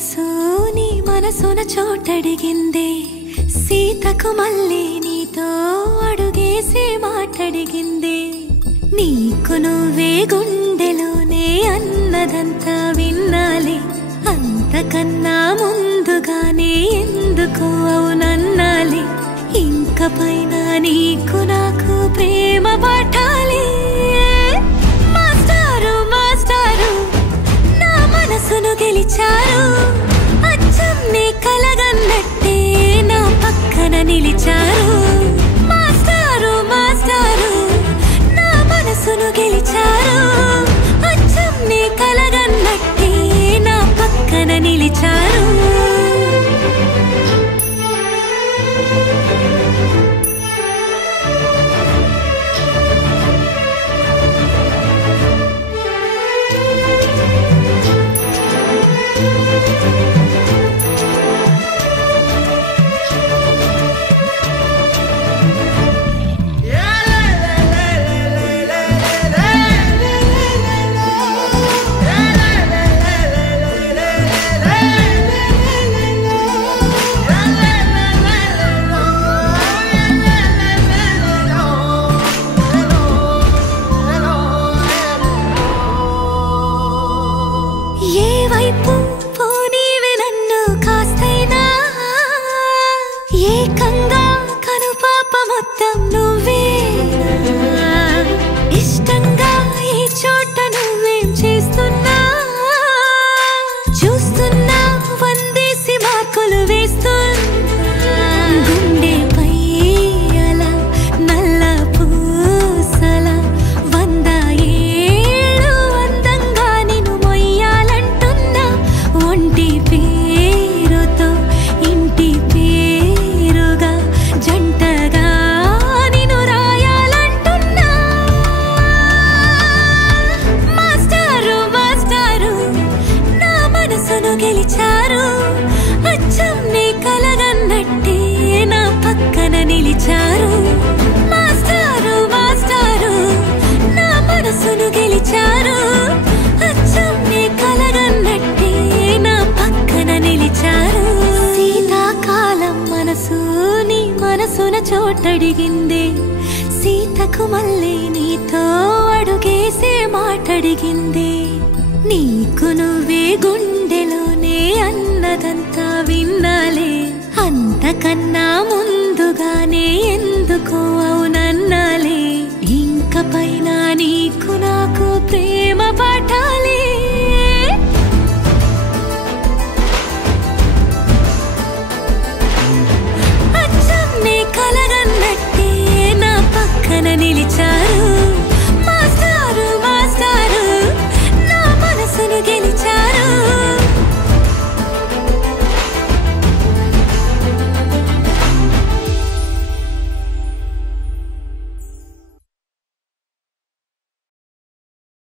మనసు నీ మనసున చోటడిగిందే సీతకు మళ్ళీ నీతో అడుగేసి మాటడిగిందే నీకు నువ్వే గుండెలోనే అన్నదంతా విన్నాలే అంతకన్నా ముందుగానే ఎందుకు అవునన్నాలే ఇంక పైన నీకు నాకు ప్రేమ పాఠాలే మాస్టారు మాస్టారు నా మనసును గెలిచారు అచ్చం నీ కలగన్నట్టే నా పక్కన నిలిచారు మాస్టారు మాస్టారు నా మనసును గెలిచారు అచ్చం నీ కలగన్నట్టే నా పక్కన నిలిచారు చోటడిగిందే సీతకు మళ్ళీ నీతో అడుగేసే మాటడిగిందే నీకు నువ్వే గుండెలోనే అన్నదంతా విన్నాలే అంతకన్నా ముందుగానే ఎందుకు అవునన్నాలే ఇంక పైన నీకు నాకు ప్రేమ పాఠాలే